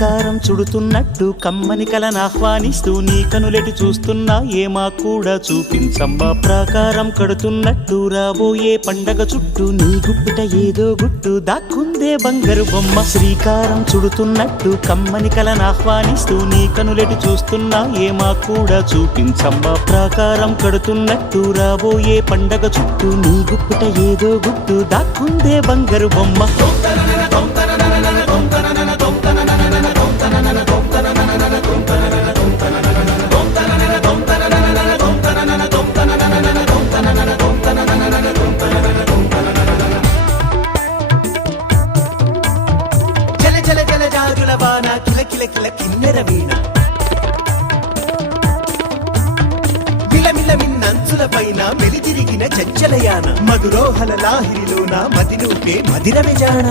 శ్రీకారం చుడుతున్నట్టు కమ్మని కలను ఆహ్వానిస్తూ నీ కనులెటి చూస్తున్నా ఏమా కూడా చూపించమ్మా ప్రాకారం కడుతున్నట్టు రాబోయే పండగ చుట్టూ నీ గుప్పిట ఏదో గుట్టు దాక్కుందే బంగారు బొమ్మ శ్రీకారం చుడుతున్నట్టు కమ్మని కలను ఆహ్వానిస్తూ నీ కనులెటి చూస్తున్నా ఏమా కూడా చూపించమ్మా ప్రాకారం కడుతున్నట్టు రాబోయే పండగ చుట్టూ నీ గుప్పిట ఏదో గుట్టు దాక్కుందే బంగారు బొమ్మ జల జల జల జాజుల వాన కిల కిల కిల కిన్నెర వీణ మిలమిల మిన్నంచుల పైన మెలితిరిగిన చంచలయాన మధురోహల లాహిరిలోన మదినూపే మదిర విజాణ